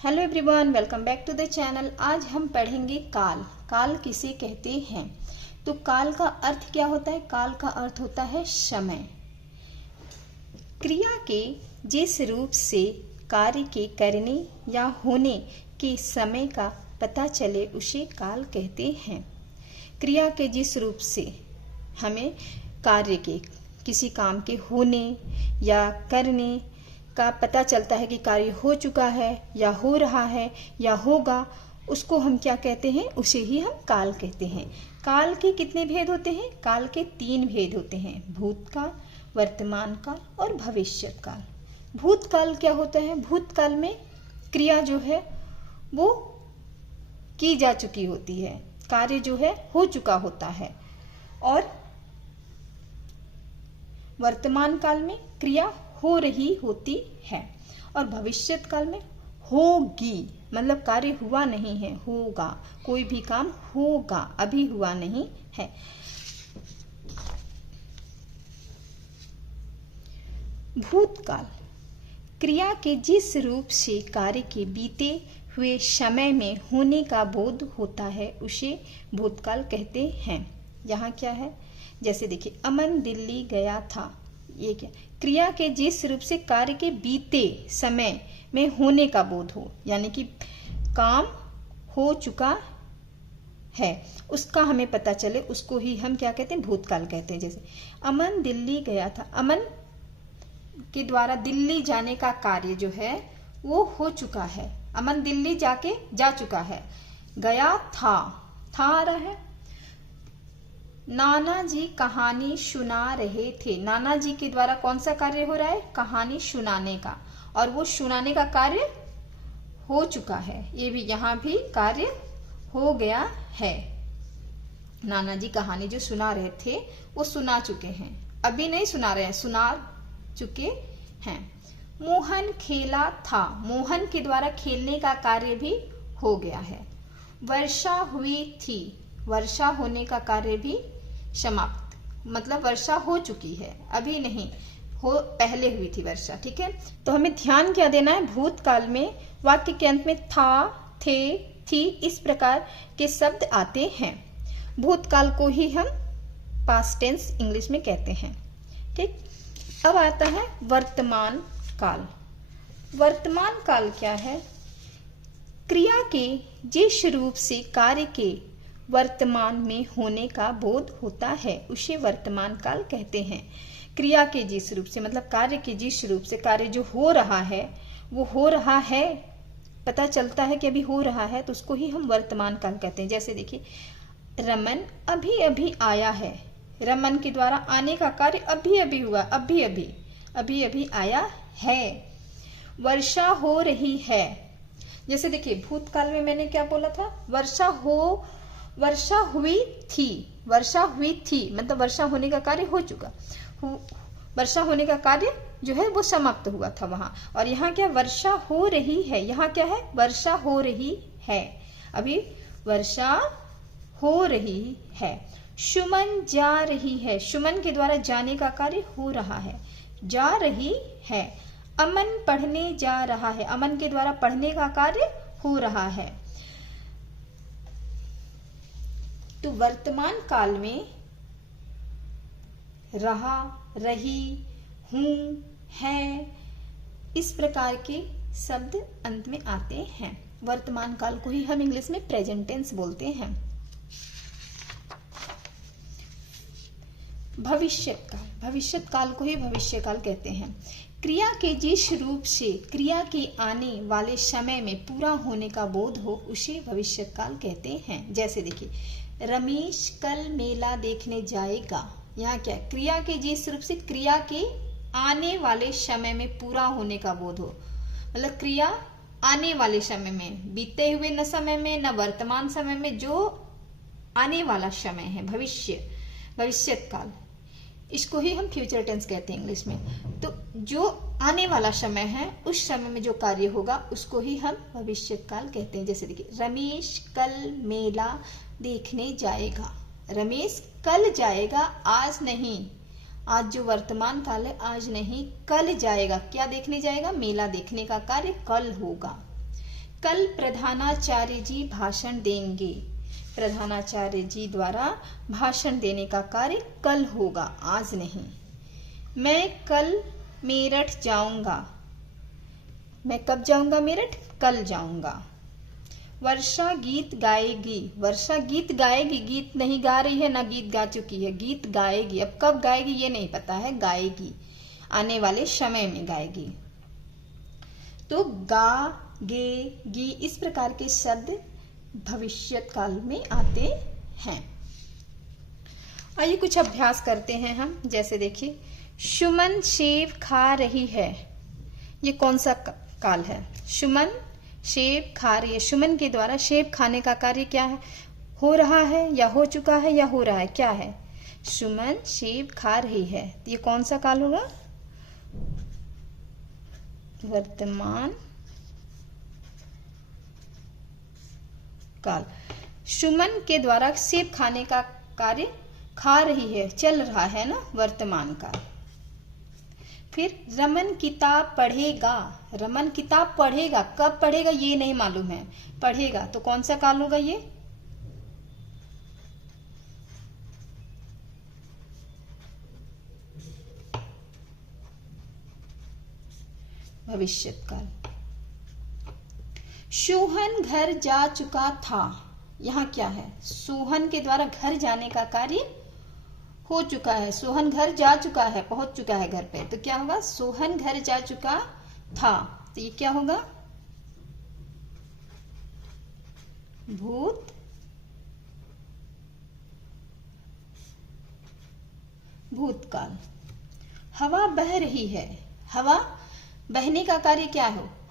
Hello everyone, welcome back to the channel. आज हम पढ़ेंगे काल। काल किसे कहते हैं? तो काल का अर्थ क्या होता है? काल का अर्थ होता है समय। क्रिया के जिस रूप से कार्य के करने या होने के समय का पता चले उसे काल कहते हैं। क्रिया के जिस रूप से हमें कार्य के, किसी काम के होने या करने का पता चलता है कि कार्य हो चुका है या हो रहा है या होगा, उसको हम क्या कहते हैं? उसे ही हम काल कहते हैं। काल के कितने भेद होते हैं? काल के 3 भेद होते हैं: भूतकाल, वर्तमान काल और भविष्यत काल। भूतकाल क्या होता है? भूतकाल में क्रिया जो है वो की जा चुकी होती है, कार्य जो है हो चुका होता है। और वर्तमान काल में क्रिया हो रही होती है। और भविष्यत काल में होगी, मतलब कार्य हुआ नहीं है, होगा। कोई भी काम होगा, अभी हुआ नहीं है। भूतकाल क्रिया के जिस रूप से कार्य के बीते हुए समय में होने का बोध होता है उसे भूतकाल कहते हैं। यहाँ क्या है? जैसे देखिए, अमन दिल्ली गया था। ये क्या? क्रिया के जिस रूप से कार्य के बीते समय में होने का बोध हो, यानी कि काम हो चुका है उसका हमें पता चले, उसको ही हम क्या कहते हैं? भूतकाल कहते हैं। जैसे अमन दिल्ली गया था, अमन के द्वारा दिल्ली जाने का कार्य जो है वो हो चुका है। अमन दिल्ली जा चुका है। गया था आ रहा है। नाना जी कहानी सुना रहे थे। नाना जी के द्वारा कौन सा कार्य हो रहा है? कहानी सुनाने का। और वो सुनाने का कार्य हो चुका है। ये भी, यहाँ भी कार्य हो गया है। नाना जी कहानी जो सुना रहे थे वो सुना चुके हैं, अभी नहीं सुना रहे हैं, सुना चुके हैं। मोहन खेला था। मोहन के द्वारा खेलने का कार्य भी हो गया है। वर्षा हुई थी। वर्षा होने का कार्य भी समाप्त, मतलब वर्षा हो चुकी है, अभी नहीं हो, पहले हुई थी वर्षा। ठीक है, तो हमें ध्यान क्या देना है? भूतकाल में वाक्य के अंत में था, थे, थी इस प्रकार के शब्द आते हैं। भूतकाल को ही हम पास्ट टेंस इंग्लिश में कहते हैं। ठीक, अब आता है वर्तमान काल। वर्तमान काल क्या है? क्रिया के जिस रूप से कार्य के वर्तमान में होने का बोध होता है उसे वर्तमान काल कहते हैं। क्रिया के जिस रूप से, मतलब कार्य के जिस रूप से कार्य जो हो रहा है वो हो रहा है, पता चलता है कि अभी हो रहा है, तो उसको ही हम वर्तमान काल कहते हैं। जैसे देखिए, रमन अभी अभी आया है। रमन के द्वारा आने का कार्य अभी अभी हुआ, अभी अभी आया है। वर्षा हो रही है। जैसे देखिए, भूतकाल में मैंने क्या बोला था? वर्षा हुई थी। वर्षा हुई थी मतलब वर्षा होने का कार्य हो चुका। वर्षा होने का कार्य जो है वो समाप्त हुआ था वहां। और यहाँ क्या? वर्षा हो रही है। यहाँ क्या है? वर्षा हो रही है, अभी वर्षा हो रही है। सुमन जा रही है। सुमन के द्वारा जाने का कार्य हो रहा है, जा रही है। अमन पढ़ने जा रहा है। अमन के द्वारा पढ़ने का कार्य हो रहा है। तो वर्तमान काल में रहा, रही, हूं, है, इस प्रकार के शब्द अंत में आते हैं। वर्तमान काल को ही हम इंग्लिश में प्रेजेंट टेंस बोलते हैं। भविष्यत काल। भविष्यत काल को ही भविष्य काल कहते हैं। क्रिया के जिस रूप से क्रिया के आने वाले समय में पूरा होने का बोध हो उसे भविष्यत काल कहते हैं। जैसे देखिए, रमेश कल मेला देखने जाएगा। यहाँ क्या? क्रिया के जिस रूप से क्रिया के आने वाले समय में पूरा होने का बोध हो, मतलब क्रिया आने वाले समय में, बीते हुए न समय में न वर्तमान समय में, जो आने वाला समय है, भविष्यत काल, इसको ही हम फ्यूचर टेंस कहते हैं इंग्लिश में। तो जो आने वाला समय है उस समय में जो कार्य होगा उसको ही हम भविष्यत काल कहते हैं। जैसे देखिए, रमेश कल मेला देखने जाएगा। रमेश कल जाएगा, आज नहीं। आज जो वर्तमान काल है, आज नहीं, कल जाएगा। क्या देखने जाएगा? मेला देखने का कार्य कल होगा। कल प्रधानाचार्य जी भाषण देंगे। प्रधानाचार्य जी द्वारा भाषण देने का कार्य कल होगा, आज नहीं। मैं कल मेरठ जाऊंगा। मैं कब जाऊंगा मेरठ? कल जाऊंगा। वर्षा गीत गाएगी। वर्षा गीत गाएगी, गीत नहीं गा रही है, ना गीत गा चुकी है, गीत गाएगी। अब कब गाएगी ये नहीं पता है, गाएगी, आने वाले समय में गाएगी। तो गा, गे, गी इस प्रकार के शब्द भविष्य काल में आते हैं। आइए कुछ अभ्यास करते हैं हम। जैसे देखिए, सुमन सेब खा रही है। ये कौन सा काल है? सुमन सेब खा रही है। सुमन के द्वारा सेब खाने का कार्य क्या है? हो रहा है या हो चुका है या हो रहा है? क्या है? सुमन सेब खा रही है। ये कौन सा काल होगा? वर्तमान काल। सुमन के द्वारा सेब खाने का कार्य खा रही है, चल रहा है ना, वर्तमान काल। फिर रमन किताब पढ़ेगा। रमन किताब पढ़ेगा, कब पढ़ेगा ये नहीं मालूम है, पढ़ेगा। तो कौन सा काल होगा ये? भविष्य काल। सोहन घर जा चुका था। यहाँ क्या है? सोहन के द्वारा घर जाने का कार्य हो चुका है। सोहन घर जा चुका है, पहुंच चुका है घर पे। तो क्या होगा? सोहन घर जा चुका था। तो ये क्या होगा? भूत भूतकाल। हवा बह रही है। हवा बहने का कार्य क्या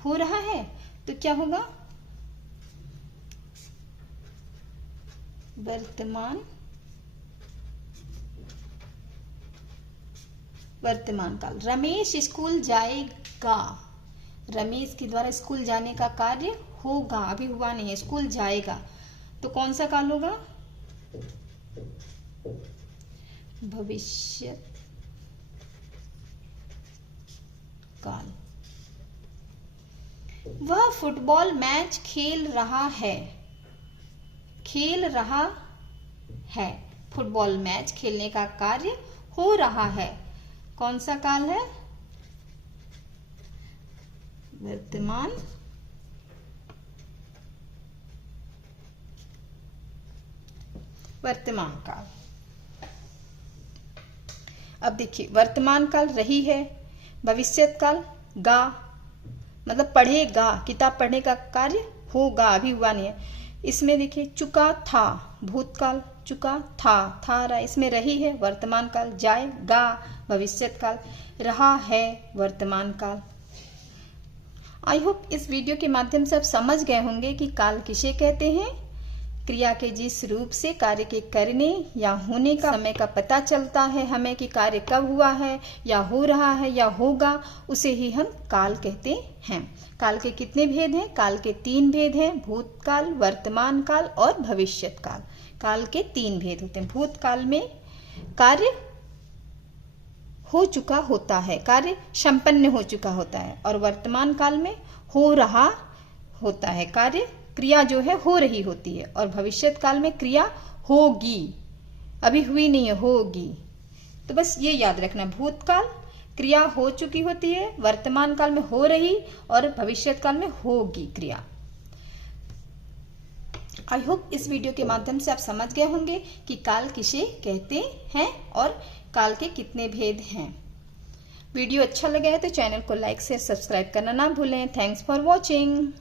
हो रहा है? तो क्या होगा? वर्तमान काल। रमेश स्कूल जाएगा। रमेश के द्वारा स्कूल जाने का कार्य होगा, अभी हुआ नहीं है, स्कूल जाएगा। तो कौन सा काल होगा? भविष्य काल। वह फुटबॉल मैच खेल रहा है। खेल रहा है। फुटबॉल मैच खेलने का कार्य हो रहा है। कौन सा काल है? वर्तमान काल। अब देखिए, वर्तमान काल रही है, भविष्य काल गा मतलब पढ़ेगा, किताब पढ़ने का कार्य होगा, अभी हुआ नहीं है। इसमें देखिए, चुका था, भूतकाल, चुका था रहा, इसमें रही है, वर्तमान काल। जाएगा, भविष्य काल। रहा है, वर्तमान काल। आई होप इस वीडियो के माध्यम से आप समझ गए होंगे कि काल किसे कहते हैं। क्रिया के जिस रूप से कार्य के करने या होने का समय का पता चलता है हमें कि कार्य कब हुआ है या हो रहा है या होगा, उसे ही हम काल कहते हैं। काल के कितने भेद हैं? काल के 3 भेद हैं, भूतकाल, वर्तमान काल और भविष्य काल। काल के 3 भेद होते हैं। भूतकाल में कार्य हो चुका होता है, कार्य संपन्न हो चुका होता है, और वर्तमान काल में हो रहा होता है, कार्य क्रिया जो है हो रही होती है, और भविष्य काल में क्रिया होगी, अभी हुई नहीं है, होगी। तो बस ये याद रखना, भूतकाल क्रिया हो चुकी होती है, वर्तमान काल में हो रही, और भविष्य काल में होगी क्रिया। आई होप इस वीडियो के माध्यम से आप समझ गए होंगे कि काल किसे कहते हैं और काल के कितने भेद हैं। वीडियो अच्छा लगा है तो चैनल को लाइक शेयर सब्सक्राइब करना ना भूलें। Thanks for watching.